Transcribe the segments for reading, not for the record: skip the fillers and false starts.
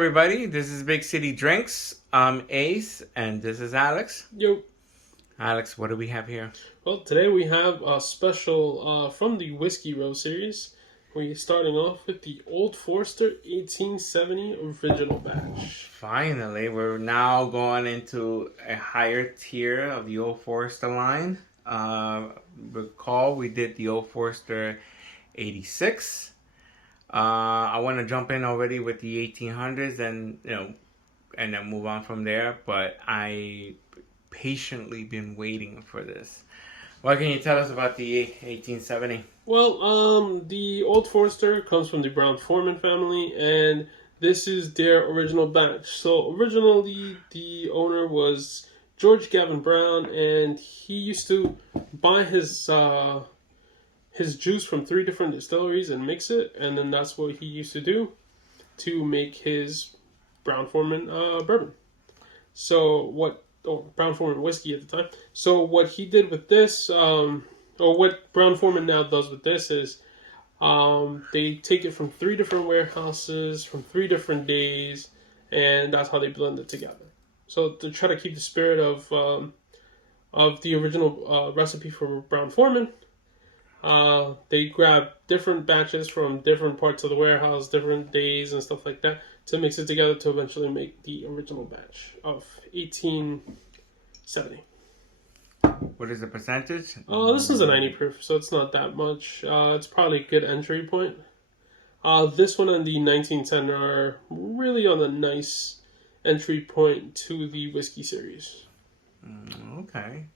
everybody. This is Big City Drinks. I'm Ace, and this is Alex. Yo. Alex, what do we have here? Well, today we have a special from the Whiskey Row series. We're starting off with the Old Forester 1870 original batch. Finally, we're now going into a higher tier of the Old Forester line. Recall we did the Old Forester 86. I want to jump in already with the 1800s and then move on from there. But I patiently been waiting for this. What can you tell us about the 1870? Well, the Old Forester comes from the brown-forman family, and this is their original batch. So originally, the owner was George Gavin Brown, and he used to buy his juice from 3 different distilleries and mix it, and then that's what he used to do to make his brown-forman bourbon. Brown-forman whiskey at the time. So what he did with this, or what Brown-forman now does with this is, they take it from 3 different warehouses, from 3 different days, and that's how they blend it together. So to try to keep the spirit of the original recipe for Brown-forman, they grab different batches from different parts of the warehouse, different days and stuff like that, to mix it together to eventually make the original batch of 1870. What is the percentage? This is a 90 proof, so it's not that much. It's probably a good entry point. This one and the 1910 are really on a nice entry point to the whiskey series. Okay.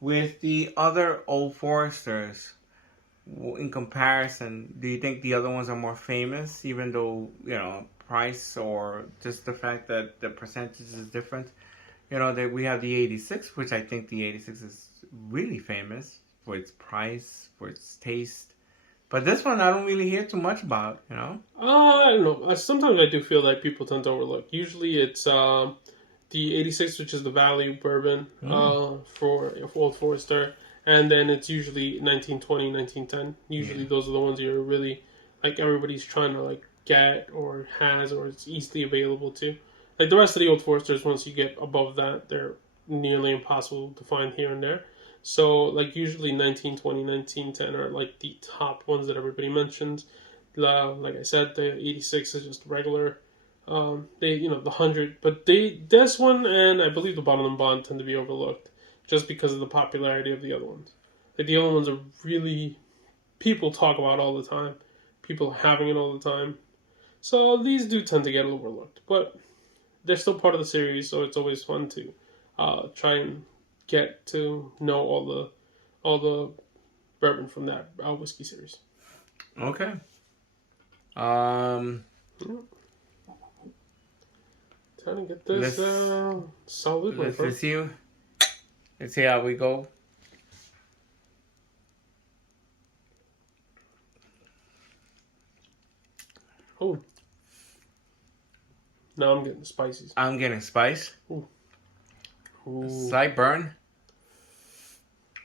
With the other Old Foresters, in comparison, do you think the other ones are more famous, even though, price or just the fact that the percentage is different? That we have the 86, which I think the 86 is really famous for its price, for its taste. But this one I don't really hear too much about, I don't know. Sometimes I do feel like people tend to overlook. Usually it's the 86, which is the value bourbon for Old Forester. And then it's usually 1920, 1910. Usually those are the ones you're really, everybody's trying to, get or has or it's easily available to. The rest of the Old Foresters, once you get above that, they're nearly impossible to find here and there. So, usually 1920, 1910 are, the top ones that everybody mentions. Like I said, the 86 is just regular. The 100. But this one and I believe the Bottle and Bond tend to be overlooked just because of the popularity of the other ones. The other ones are really, people talk about all the time. People having it all the time. So, these do tend to get overlooked. But they're still part of the series, so it's always fun to try and get to know all the bourbon from that whiskey series. Okay. Trying to get this solid. Let's see how we go. Oh. Now I'm getting the spices. I'm getting spice. Ooh. Slight burn.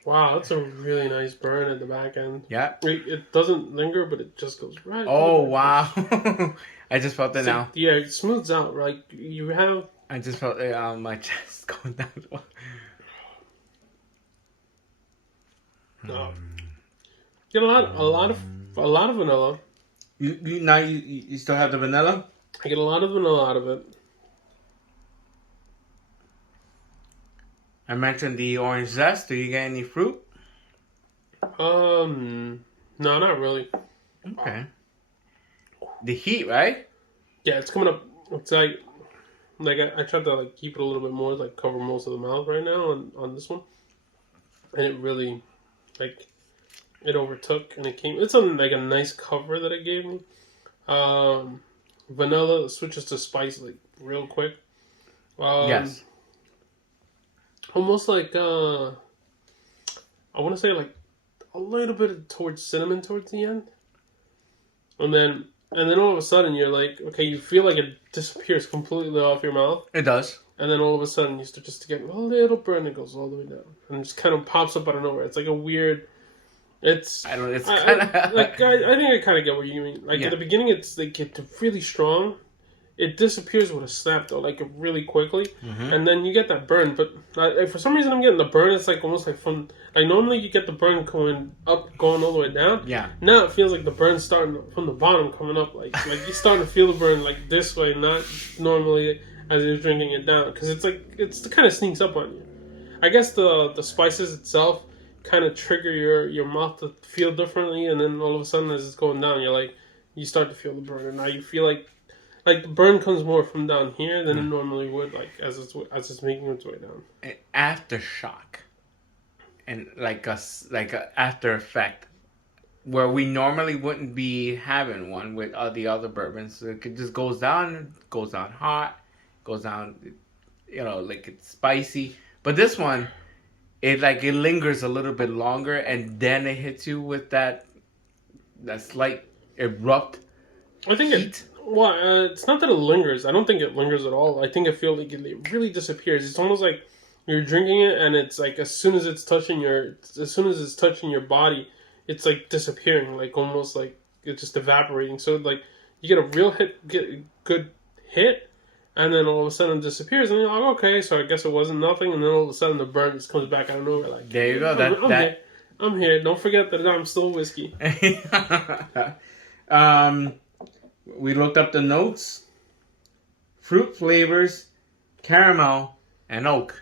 Wow, that's a really nice burn at the back end. Yeah. It doesn't linger, but it just goes right. Oh, wow. I just felt it now. Yeah, it smooths out. You have... I just felt it on my chest going down. No. Get a lot of vanilla. You still have the vanilla? I get a lot of vanilla out of it. I mentioned the orange zest. Do you get any fruit? No, not really. Okay. The heat, right? Yeah, it's coming up. It's I tried to keep it a little bit more, cover most of the mouth right now on this one, and it really it overtook and it came. It's on a nice cover that it gave me. Vanilla switches to spice real quick. Yes. Almost I want to say a little bit towards cinnamon towards the end, and then all of a sudden you're okay, you feel like it disappears completely off your mouth. It does. And then all of a sudden you start just to get a little burn. It goes all the way down and it just kind of pops up out of nowhere. It's a weird. It's I don't. It's kind of I think I kind of get what you mean. Like Yeah. at the beginning, it's like it's really strong. It disappears with a snap though, like really quickly, and then you get that burn. But for some reason, I'm getting the burn. It's like almost like from like normally you get the burn going up, going all the way down. Yeah. Now it feels like the burn starting from the bottom, coming up. Like you're starting to feel the burn like this way, not normally as you're drinking it down, because it's like it kind of sneaks up on you. I guess the spices itself kind of trigger your mouth to feel differently, and then all of a sudden as it's going down, you start to feel the burn, and now you feel like the burn comes more from down here than it normally would, like as it's making its way down. an aftershock, and like a after effect, where we normally wouldn't be having one with the other bourbons. So it just goes down hot, goes down, like it's spicy. But this one, it lingers a little bit longer, and then it hits you with that slight abrupt I think heat. it's not that it lingers. I don't think it lingers at all. I think I feel like it really disappears. It's almost like you're drinking it, and it's like as soon as it's touching your body, it's like disappearing, like almost like it's just evaporating. So like you get a good hit, and then all of a sudden it disappears, and you're like, okay, so I guess it wasn't nothing, and then all of a sudden the burn just comes back out of nowhere. Like There you go. I'm here. Don't forget that I'm still whiskey. We looked up the notes: fruit flavors, caramel, and oak.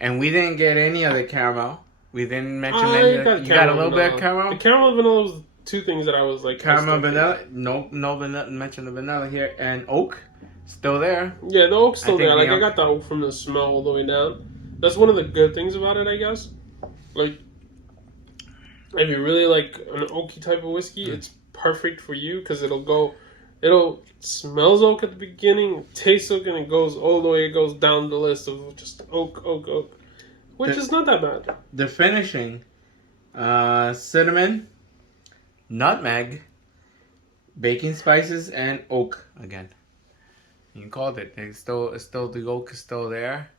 And we didn't get any of the caramel. We didn't mention any. You got a little bit of caramel. The caramel and vanilla was two things that I was like. Caramel, vanilla. No vanilla. Mention the vanilla here, and oak still there. Yeah, the oak's still there. Like the I got the oak from the smell all the way down. That's one of the good things about it, I guess. Like, if you really like an oaky type of whiskey, it's perfect for you because it smells oak at the beginning, tastes oak, and it goes all the way. It goes down the list of just oak, which is not that bad. The finishing, cinnamon, nutmeg, baking spices, and oak again. You called it. It's still the oak is still there.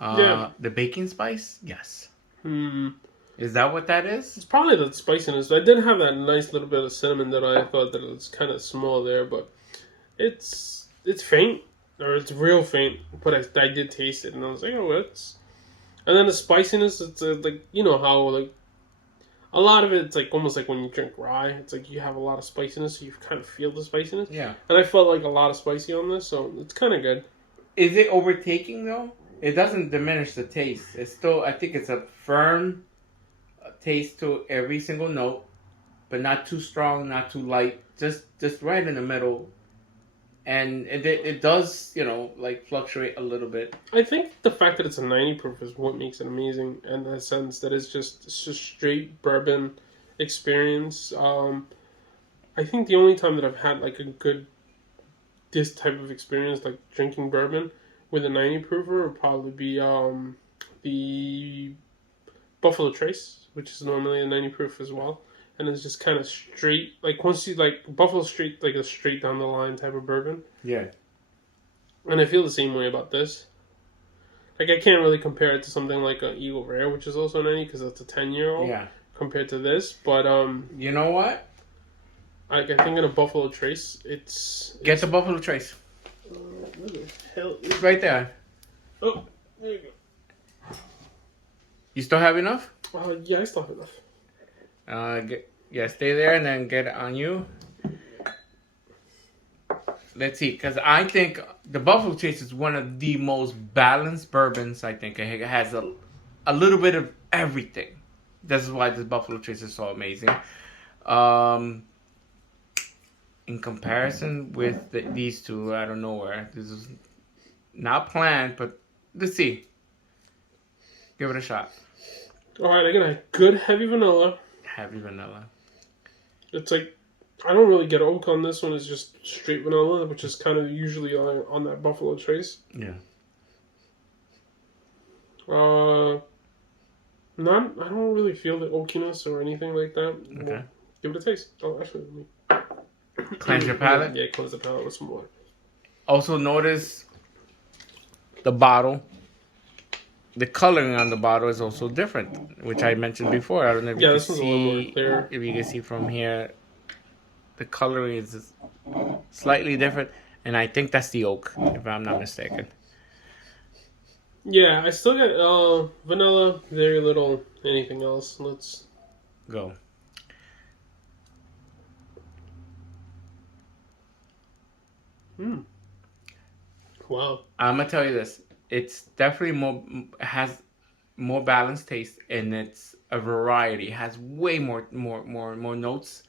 Yeah. The baking spice, yes. Hmm. Is that what that is? It's probably the spiciness. I did have that nice little bit of cinnamon that I thought that it was kind of small there, but it's faint, or it's real faint. But I did taste it, and I was like, oh, it's. And then the spiciness, it's like how like a lot of it's like almost like when you drink rye. It's like you have a lot of spiciness, so you kind of feel the spiciness. Yeah. And I felt like a lot of spicy on this, so it's kind of good. Is it overtaking though? It doesn't diminish the taste. It's still, I think it's a firm taste to every single note, but not too strong, not too light, just right in the middle. And it does, fluctuate a little bit. I think the fact that it's a 90 proof is what makes it amazing, in the sense that it's just straight bourbon experience. I think the only time that I've had like this type of experience, like drinking bourbon with a 90 proofer, would probably be the Buffalo Trace, which is normally a 90 proof as well. And it's just kind of straight, like once you like Buffalo Street, like a straight down the line type of bourbon. Yeah. And I feel the same way about this. Like I can't really compare it to something like an Eagle Rare, which is also 90 because that's a 10-year-old. Yeah. Compared to this, but you know what? I think in a Buffalo Trace, Get the Buffalo Trace. Where the hell is It's right there. Oh, there you go. You still have enough? Yeah, I still have enough. Stay there and then get it on you. Let's see, because I think the Buffalo Trace is one of the most balanced bourbons. I think it has a little bit of everything. This is why this Buffalo Trace is so amazing. In comparison with these two, I don't know where. This is not planned, but let's see. Give it a shot. Alright, I got a good heavy vanilla. Heavy vanilla. It's like, I don't really get oak on this one. It's just straight vanilla, which is kind of usually on that Buffalo Trace. Yeah. I don't really feel the oakiness or anything like that. Okay. Well, give it a taste. Oh, actually, let me... Cleanse your palate? Yeah, cleanse the palate with some water. Also notice the bottle. the coloring on the bottle is also different, which I mentioned before. I don't know if you Yeah, can this one's a little more see, clear. if you can see from here, the coloring is slightly different, and I think that's the oak, if I'm not mistaken. Yeah, I still get vanilla, very little anything else. Let's Go. wow. I'm gonna tell you this. It's definitely has more balanced taste, and it's a variety. It has way more notes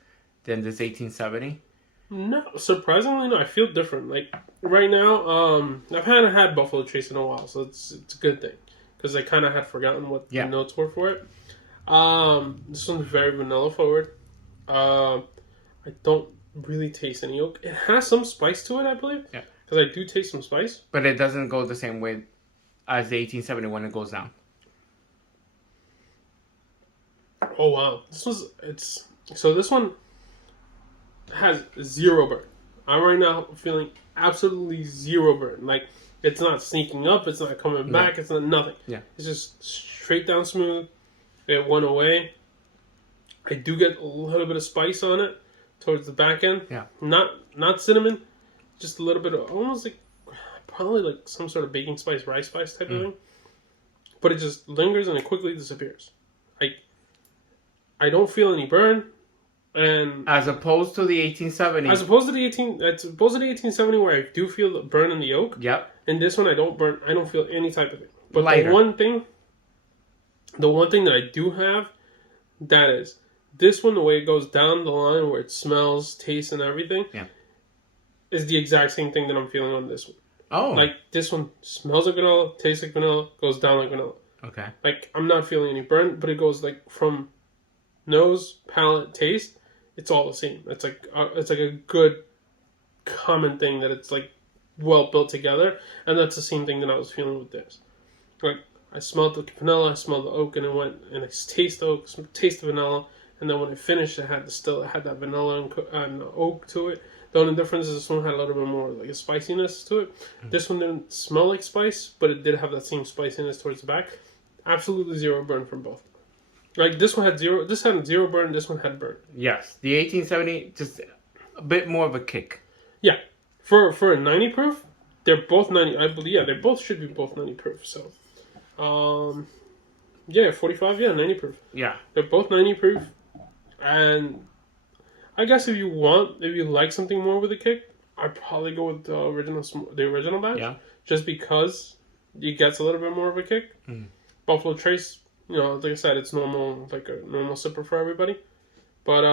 than this 1870. No, surprisingly, no. I feel different. Like right now, I've had Buffalo Trace in a while, so it's a good thing because I kind of had forgotten what the Yeah. notes were for it. This one's very vanilla forward. I don't really taste any oak. It has some spice to it, I believe. Yeah. Because I do taste some spice. But it doesn't go the same way as the 1870 when it goes down. Oh wow, this one has zero burn. I'm right now feeling absolutely zero burn. Like it's not sneaking up, it's not coming back, it's not nothing. Yeah. It's just straight down smooth. It went away. I do get a little bit of spice on it towards the back end. Yeah. Not cinnamon, just a little bit of almost like probably like some sort of baking spice, rice spice type of thing. But it just lingers and it quickly disappears. Like I don't feel any burn. And as opposed to the 1870. As opposed to the 1870 where I do feel the burn in the yolk. Yep. And this one I don't feel any type of thing. But lighter. the one thing that I do have, that is this one, the way it goes down the line where it smells, tastes, and everything, is the exact same thing that I'm feeling on this one. Oh. Like this one smells like vanilla, tastes like vanilla, goes down like vanilla. Okay. Like I'm not feeling any burn, but it goes like from nose, palate, taste. It's all the same. It's like a good common thing that it's like well built together, and that's the same thing that I was feeling with this. Like I smelled the vanilla, I smelled the oak, and it went and I taste the oak, taste the vanilla, and then when I finished, it had that vanilla and oak to it. The only difference is this one had a little bit more like a spiciness to it. This one didn't smell like spice, but it did have that same spiciness towards the back. Absolutely zero burn from both. Like this one had zero. This had zero burn. This one had burn. Yes, the 1870 just a bit more of a kick. Yeah, for a 90 proof, they're both 90. I believe. Yeah, they both should be both 90 proof. So, yeah, 45. Yeah, 90 proof. Yeah, they're both 90 proof, and I guess if you like something more with a kick, I'd probably go with the original batch. Yeah, just because it gets a little bit more of a kick. Buffalo Trace. You know, like I said, it's normal, like a normal sipper for everybody. But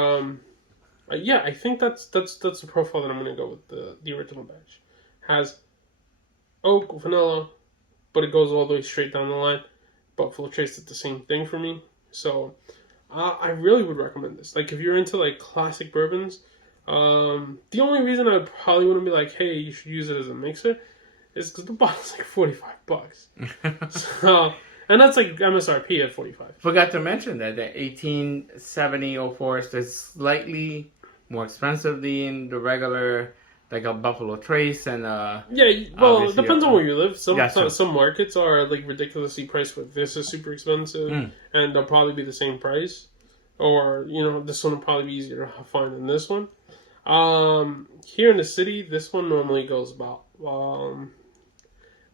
yeah, I think that's the profile that I'm gonna go with the original batch. Has oak, vanilla, but it goes all the way straight down the line. Buffalo Trace did the same thing for me, so I really would recommend this. Like if you're into like classic bourbons, the only reason I would probably wouldn't be like, hey, you should use it as a mixer, is because the bottle's like $45. So. And that's like MSRP at $45. Forgot to mention that the 1870 Old Forester is slightly more expensive than the regular, like a Buffalo Trace and yeah. Well, it depends on where you live. Some markets are like ridiculously priced, but this is super expensive, and they'll probably be the same price. Or this one will probably be easier to find than this one. Here in the city, this one normally goes about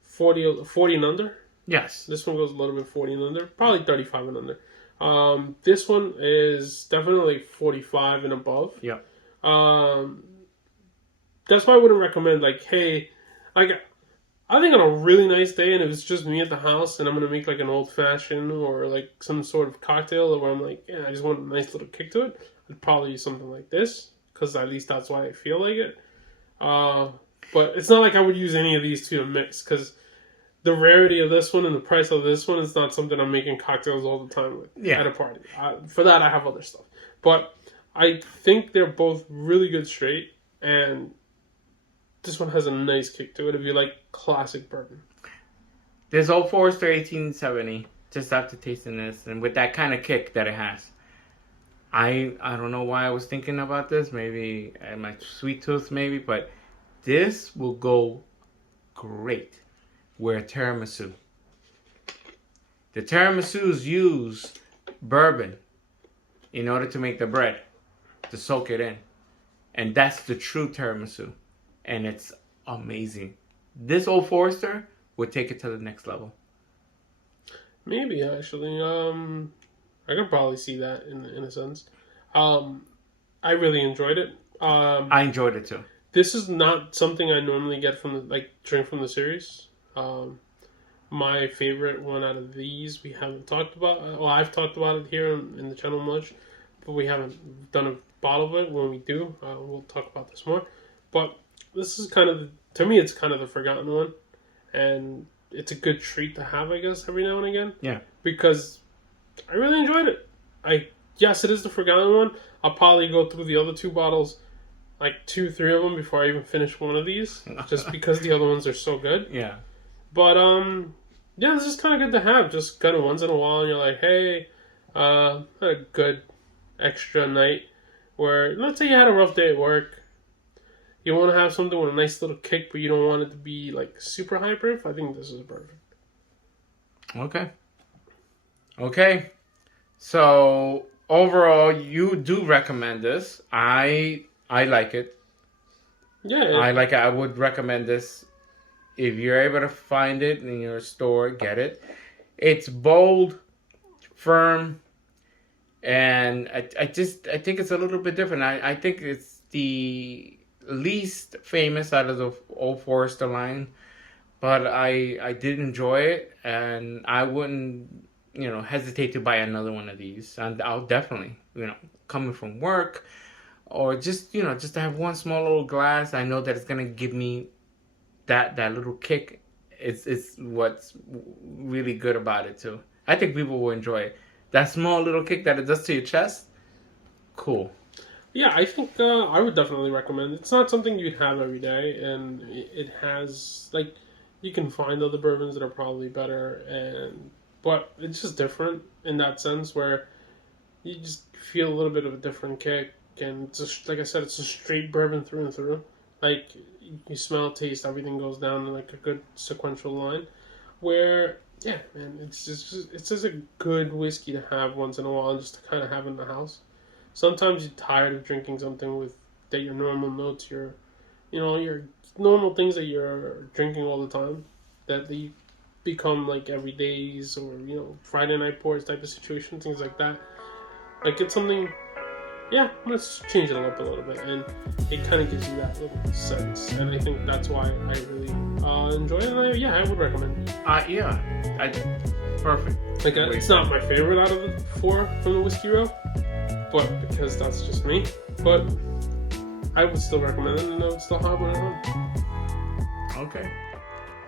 40 and under. Yes. This one goes a little bit 40 and under. Probably 35 and under. This one is definitely 45 and above. Yeah. That's why I wouldn't recommend, like, hey, I think on a really nice day, and if it's just me at the house, and I'm going to make, like, an old-fashioned or, like, some sort of cocktail where I'm like, yeah, I just want a nice little kick to it, I'd probably use something like this, because at least that's why I feel like it. But it's not like I would use any of these two to mix, because the rarity of this one and the price of this one is not something I'm making cocktails all the time with at a party. For that, I have other stuff. But I think they're both really good straight, and this one has a nice kick to it if you like classic bourbon. This Old Forester 1870, just after tasting this, and with that kind of kick that it has. I don't know why I was thinking about this. Maybe my sweet tooth, maybe. But this will go great with tiramisu. The tiramisu's use bourbon in order to make the bread, to soak it in. And that's the true tiramisu. And it's amazing. This Old Forester would take it to the next level. Maybe, actually. I could probably see that in a sense. I really enjoyed it. I enjoyed it too. This is not something I normally get from drink from the series. My favorite one out of these we haven't talked about. Well, I've talked about it here in the channel much, but we haven't done a bottle of it. When we do, we'll talk about this more. But this is to me, it's kind of the forgotten one, and it's a good treat to have, I guess, every now and again. Yeah. Because I really enjoyed it. Yes, it is the forgotten one. I'll probably go through the other two bottles, like 2-3 of them, before I even finish one of these, just because the other ones are so good. Yeah. But yeah, this is kind of good to have. Just kind of once in a while, and you're like, hey, had a good extra night where, let's say you had a rough day at work. You want to have something with a nice little kick, but you don't want it to be like super hyper. I think this is perfect. Okay. So overall, you do recommend this. I like it. Yeah. I like it. I would recommend this. If you're able to find it in your store, get it. It's bold, firm, and I think it's a little bit different. I think it's the least famous out of the Old Forester line, but I did enjoy it, and I wouldn't hesitate to buy another one of these. And I'll definitely coming from work, or just to have one small little glass. I know that it's gonna give me that little kick. It's what's really good about it too. I think people will enjoy it. That small little kick that it does to your chest, cool. Yeah, I think I would definitely recommend it. It's not something you'd have every day, and it has, you can find other bourbons that are probably better, but it's just different in that sense where you just feel a little bit of a different kick, and it's just, like I said, it's a straight bourbon through and through. Like, you smell, taste, everything goes down in like a good sequential line, where, yeah, man, it's just a good whiskey to have once in a while, and just to kind of have in the house. Sometimes you're tired of drinking something with your normal notes, your normal things that you're drinking all the time, that they become like everydays, or Friday night pours type of situation, things like that. Like, it's something, yeah, let's change it up a little bit, and it kind of gives you that little sense, and I think that's why I really enjoy it. And I would recommend it. Perfect. Like, it's not my favorite out of the 4 from the Whiskey Row, but because that's just me. But I would still recommend it, and I would still have one at home. Okay.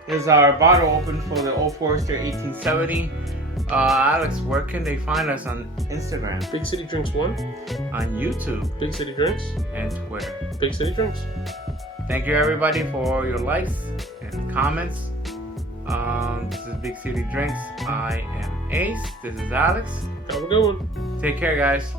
Here's our bottle open for the Old Forester 1870. Alex, where can they find us on Instagram? Big City Drinks 1. On YouTube. Big City Drinks. And Twitter. Big City Drinks. Thank you, everybody, for your likes and comments. This is Big City Drinks. I am Ace. This is Alex. Have a good one. Take care, guys.